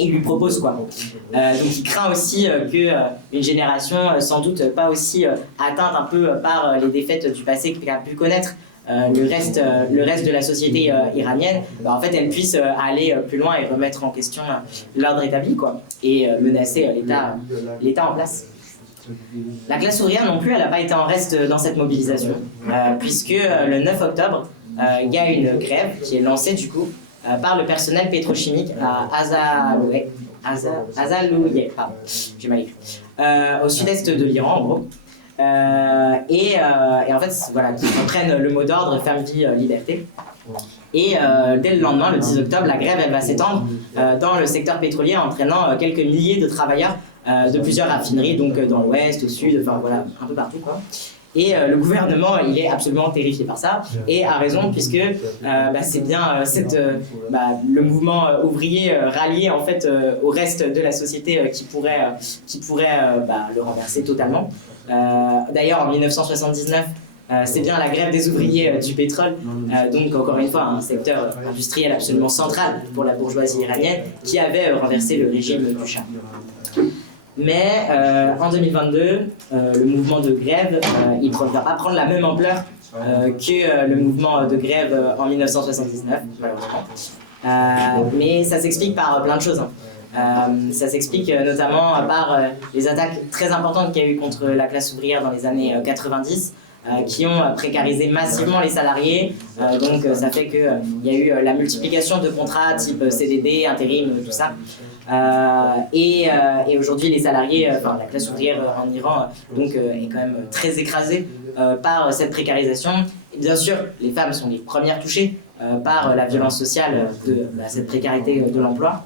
il lui propose quoi. Donc il craint aussi qu'une génération sans doute pas aussi atteinte un peu par les défaites du passé qu'a pu connaître le reste de la société iranienne, en fait elle puisse aller plus loin et remettre en question l'ordre établi quoi, et menacer l'État en place. La classe ouvrière non plus, elle n'a pas été en reste dans cette mobilisation, puisque le 9 octobre, il y a une grève qui est lancée du coup par le personnel pétrochimique à Azalouye, j'ai mal écrit, au sud-est de l'Iran en gros. Et en fait, voilà, qui comprennent le mot d'ordre ferme vie, liberté. Et dès le lendemain, le 10 octobre, la grève elle va s'étendre dans le secteur pétrolier, entraînant quelques milliers de travailleurs de plusieurs raffineries, donc dans l'ouest, au sud, enfin voilà, un peu partout quoi. Et le gouvernement, il est absolument terrifié par ça, et a raison, puisque c'est bien le mouvement ouvrier rallié en fait au reste de la société qui pourrait le renverser totalement. D'ailleurs, en 1979, c'est bien la grève des ouvriers du pétrole, donc encore une fois un secteur industriel absolument central pour la bourgeoisie iranienne, qui avait renversé le régime du Shah. Mais en 2022, le mouvement de grève, il ne va pas prendre la même ampleur que le mouvement de grève en 1979, malheureusement. Mais ça s'explique par plein de choses. Ça s'explique notamment par les attaques très importantes qu'il y a eu contre la classe ouvrière dans les années 90, qui ont précarisé massivement les salariés. Donc ça fait qu'il y a eu la multiplication de contrats type CDD, intérim, tout ça. Et aujourd'hui, les salariés, la classe ouvrière en Iran, est quand même très écrasée par cette précarisation. Et bien sûr, les femmes sont les premières touchées par la violence sociale de cette précarité de l'emploi.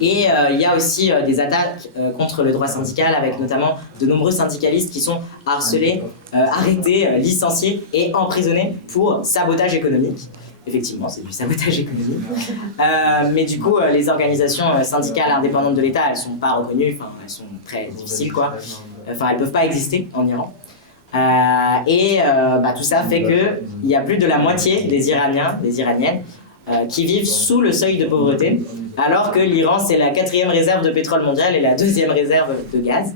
Et il y a aussi des attaques contre le droit syndical, avec notamment de nombreux syndicalistes qui sont harcelés, arrêtés, licenciés et emprisonnés pour sabotage économique. Effectivement, c'est du sabotage économique. Mais du coup, les organisations syndicales indépendantes de l'État, elles ne sont pas reconnues, elles sont très difficiles, quoi. Elles ne peuvent pas exister en Iran. Tout ça fait qu'il y a plus de la moitié des Iraniens, des Iraniennes, qui vivent sous le seuil de pauvreté, alors que l'Iran, c'est la 4e réserve de pétrole mondial et la 2e réserve de gaz.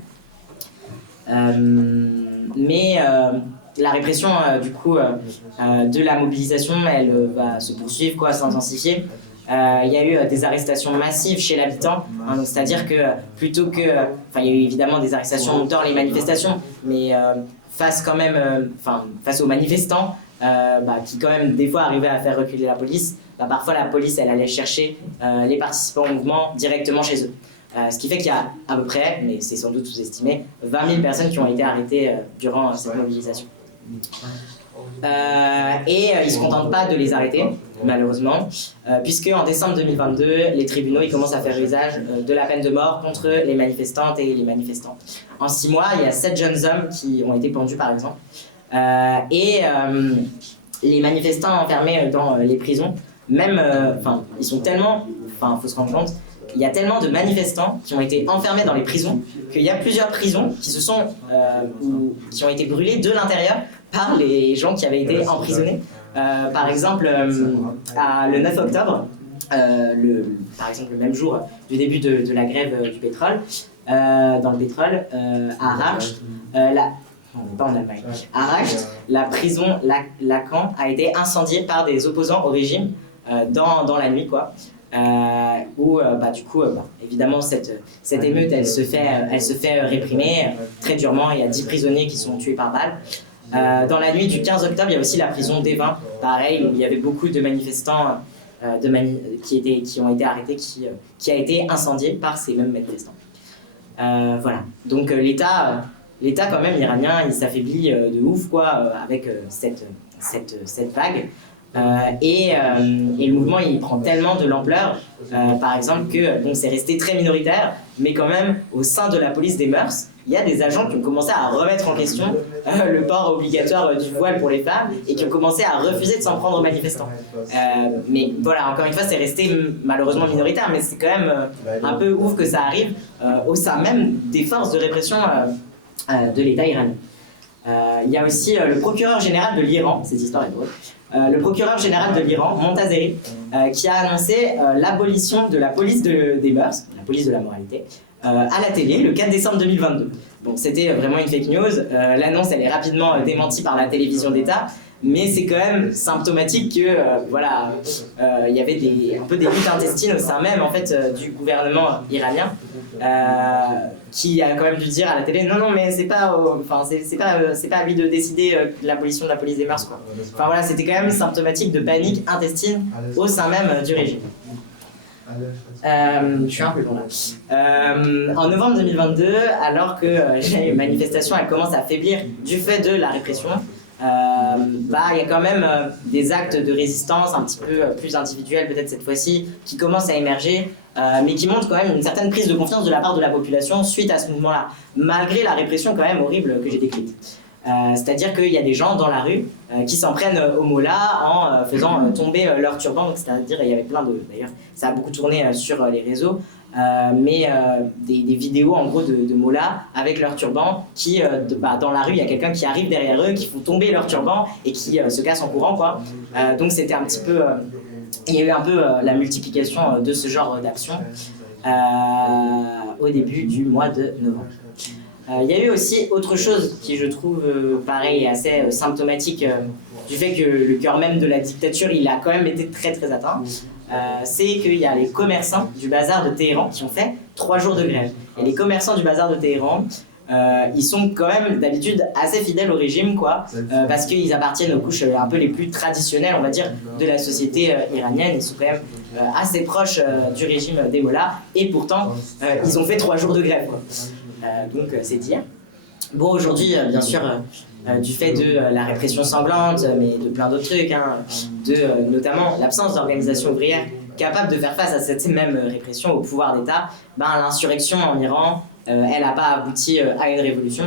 La répression de la mobilisation, elle va se poursuivre, quoi, s'intensifier. Il y a eu des arrestations massives chez l'habitant, c'est-à-dire que plutôt que... il y a eu évidemment des arrestations dans les manifestations, mais face aux manifestants, qui quand même des fois arrivaient à faire reculer la police, parfois la police elle allait chercher les participants au mouvement directement chez eux. Ce qui fait qu'il y a à peu près, mais c'est sans doute sous-estimé, 20 000 personnes qui ont été arrêtées durant cette mobilisation. Ils ne se contentent pas de les arrêter, malheureusement, puisque en décembre 2022, les tribunaux ils commencent à faire usage de la peine de mort contre les manifestantes et les manifestants. En 6 mois, il y a 7 jeunes hommes qui ont été pendus, par exemple. Les manifestants enfermés dans les prisons, ils sont tellement... faut se rendre compte, il y a tellement de manifestants qui ont été enfermés dans les prisons qu'il y a plusieurs prisons qui ont été brûlées de l'intérieur par les gens qui avaient été emprisonnés. Par exemple, le 9 octobre, par exemple le même jour du début de la grève du pétrole, dans le pétrole, à Arach, pas en Allemagne, à Arach, la prison Lacan a été incendiée par des opposants au régime dans la nuit, quoi. Évidemment cette émeute elle se fait réprimer très durement. Il y a 10 prisonniers qui sont tués par balle. Dans la nuit du 15 octobre, il y a aussi la prison d'Evin, pareil, où il y avait beaucoup de manifestants qui ont été arrêtés, qui a été incendié par ces mêmes manifestants. Donc l'État quand même iranien, il s'affaiblit de ouf, quoi, avec cette vague. Le mouvement il prend tellement de l'ampleur, par exemple que c'est resté très minoritaire, mais quand même au sein de la police des mœurs, il y a des agents qui ont commencé à remettre en question le port obligatoire du voile pour les femmes et qui ont commencé à refuser de s'en prendre aux manifestants. Mais voilà, encore une fois, c'est resté malheureusement minoritaire, mais c'est quand même un peu ouf que ça arrive au sein même des forces de répression de l'État iranien. Il y a aussi le procureur général de l'Iran, cette histoire est drôle. Le procureur général de l'Iran, Montazeri, qui a annoncé l'abolition de la police des mœurs, la police de la moralité, à la télé le 4 décembre 2022. Bon, c'était vraiment une fake news. L'annonce, elle est rapidement démentie par la télévision d'État, mais c'est quand même symptomatique que il y avait un peu des luttes intestines au sein même en fait du gouvernement iranien, qui a quand même dû dire à la télé non mais c'est pas à lui de décider l'abolition de la police des mœurs, quoi. C'était quand même symptomatique de panique intestine au sein même du régime. Je suis un peu long là. En novembre 2022, alors que les manifestations elles commencent à faiblir du fait de la répression, il y a quand même des actes de résistance un petit peu plus individuels peut-être cette fois-ci qui commencent à émerger, mais qui montrent quand même une certaine prise de confiance de la part de la population suite à ce mouvement-là, malgré la répression quand même horrible que j'ai décrite. C'est-à-dire qu'il y a des gens dans la rue qui s'en prennent au mollah en faisant tomber leur turban, c'est-à-dire il y avait d'ailleurs ça a beaucoup tourné sur les réseaux, des vidéos en gros de mollahs avec leur turban qui dans la rue il y a quelqu'un qui arrive derrière eux, qui font tomber leur turban et qui se casse en courant, quoi. Donc c'était un petit peu il y a eu un peu la multiplication de ce genre d'action au début du mois de novembre. Il y a eu aussi autre chose qui je trouve pareil assez symptomatique du fait que le cœur même de la dictature il a quand même été très très atteint. C'est qu'il y a les commerçants du bazar de Téhéran qui ont fait 3 jours de grève. Et les commerçants du bazar de Téhéran, ils sont quand même d'habitude assez fidèles au régime, quoi, parce qu'ils appartiennent aux couches un peu les plus traditionnelles, on va dire, de la société iranienne. Ils sont quand même assez proches du régime des mollahs, et pourtant, ils ont fait 3 jours de grève, quoi. Donc, c'est dire. Bon, aujourd'hui, bien sûr, du fait de la répression sanglante, mais de plein d'autres trucs, hein, de notamment l'absence d'organisation ouvrière capable de faire face à cette même répression au pouvoir d'État, l'insurrection en Iran, elle n'a pas abouti à une révolution,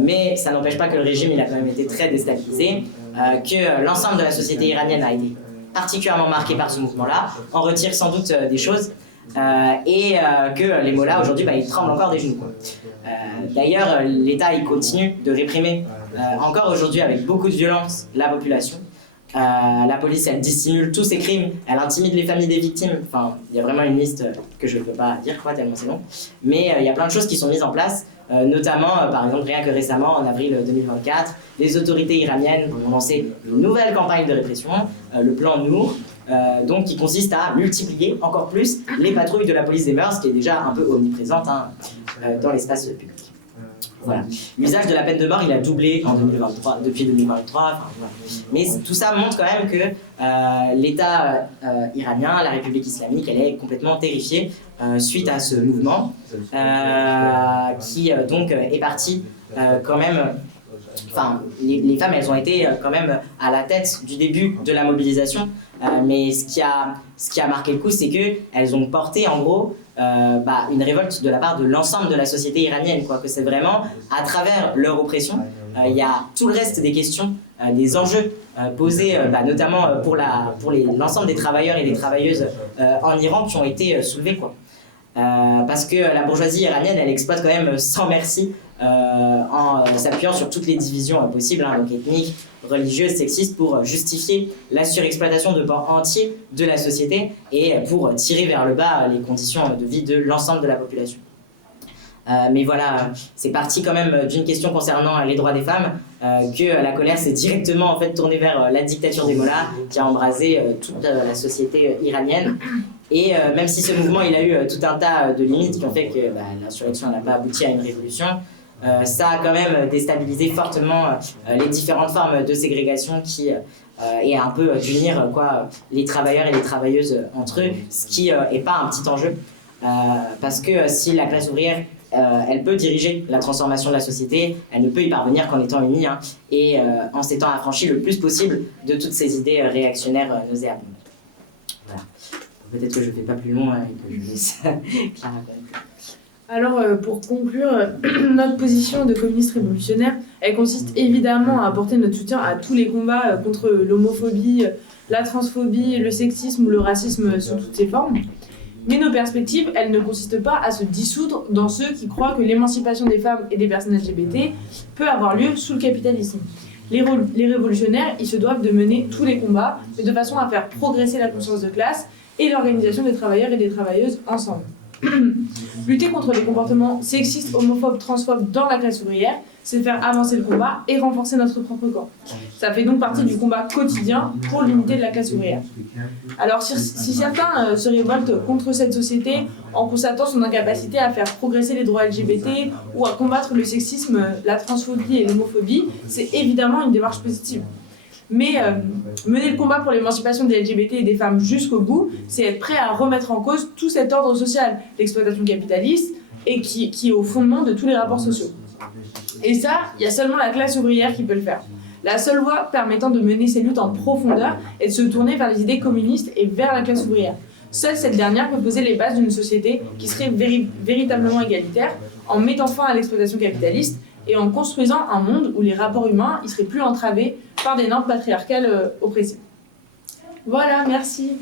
mais ça n'empêche pas que le régime il a quand même été très déstabilisé, que l'ensemble de la société iranienne a été particulièrement marqué par ce mouvement-là, en retire sans doute des choses, et que les mollahs aujourd'hui ils tremblent encore des genoux, quoi. D'ailleurs, l'État il continue de réprimer encore aujourd'hui avec beaucoup de violence la population. La police elle dissimule tous ses crimes, elle intimide les familles des victimes. Enfin, il y a vraiment une liste que je ne peux pas dire tellement c'est long. Mais il y a plein de choses qui sont mises en place, notamment par exemple rien que récemment en avril 2024, les autorités iraniennes ont lancé une nouvelle campagne de répression, le plan Nour, donc qui consiste à multiplier encore plus les patrouilles de la police des mœurs, qui est déjà un peu omniprésente dans l'espace public. Voilà. L'usage de la peine de mort, il a doublé en 2023, depuis 2023. Enfin, voilà. Mais tout ça montre quand même que l'État iranien, la République islamique, elle est complètement terrifiée suite à ce mouvement qui donc est parti quand même. Enfin, les femmes, elles ont été quand même à la tête du début de la mobilisation, mais ce qui a marqué le coup, c'est qu'elles ont porté en gros une révolte de la part de l'ensemble de la société iranienne, quoi, que c'est vraiment à travers leur oppression, il y a tout le reste des questions, des enjeux posés notamment pour l'ensemble des travailleurs et des travailleuses en Iran qui ont été soulevés, quoi. Parce que la bourgeoisie iranienne, elle exploite quand même sans merci en s'appuyant sur toutes les divisions possibles, donc ethniques, religieuses, sexistes, pour justifier la surexploitation de pans entiers de la société et pour tirer vers le bas les conditions de vie de l'ensemble de la population. Mais voilà, c'est parti quand même d'une question concernant les droits des femmes, que la colère s'est directement en fait tournée vers la dictature des mollahs qui a embrasé toute la société iranienne. Et même si ce mouvement il a eu tout un tas de limites qui ont fait que l'insurrection n'a pas abouti à une révolution, ça a quand même déstabilisé fortement les différentes formes de ségrégation qui et un peu d'unir les travailleurs et les travailleuses entre eux, ce qui n'est pas un petit enjeu, parce que si la classe ouvrière elle peut diriger la transformation de la société, elle ne peut y parvenir qu'en étant unie, et en s'étant affranchie le plus possible de toutes ces idées réactionnaires nauséabondes. Voilà. Peut-être que je ne fais pas plus long et que je laisse Clara. Alors, pour conclure, notre position de communiste révolutionnaire, elle consiste évidemment à apporter notre soutien à tous les combats contre l'homophobie, la transphobie, le sexisme ou le racisme sous toutes ses formes. Mais nos perspectives, elles ne consistent pas à se dissoudre dans ceux qui croient que l'émancipation des femmes et des personnes LGBT peut avoir lieu sous le capitalisme. Les révolutionnaires, ils se doivent de mener tous les combats, mais de façon à faire progresser la conscience de classe et l'organisation des travailleurs et des travailleuses ensemble. Lutter contre les comportements sexistes, homophobes, transphobes dans la classe ouvrière, c'est faire avancer le combat et renforcer notre propre corps. Ça fait donc partie du combat quotidien pour l'unité de la classe ouvrière. Alors si certains se révoltent contre cette société en constatant son incapacité à faire progresser les droits LGBT ou à combattre le sexisme, la transphobie et l'homophobie, c'est évidemment une démarche positive. Mais mener le combat pour l'émancipation des LGBT et des femmes jusqu'au bout, c'est être prêt à remettre en cause tout cet ordre social, l'exploitation capitaliste, et qui est au fondement de tous les rapports sociaux. Et ça, il y a seulement la classe ouvrière qui peut le faire. La seule voie permettant de mener ces luttes en profondeur est de se tourner vers les idées communistes et vers la classe ouvrière. Seule cette dernière peut poser les bases d'une société qui serait véritablement égalitaire, en mettant fin à l'exploitation capitaliste et en construisant un monde où les rapports humains ne seraient plus entravés par des normes patriarcales oppressives. Voilà, merci.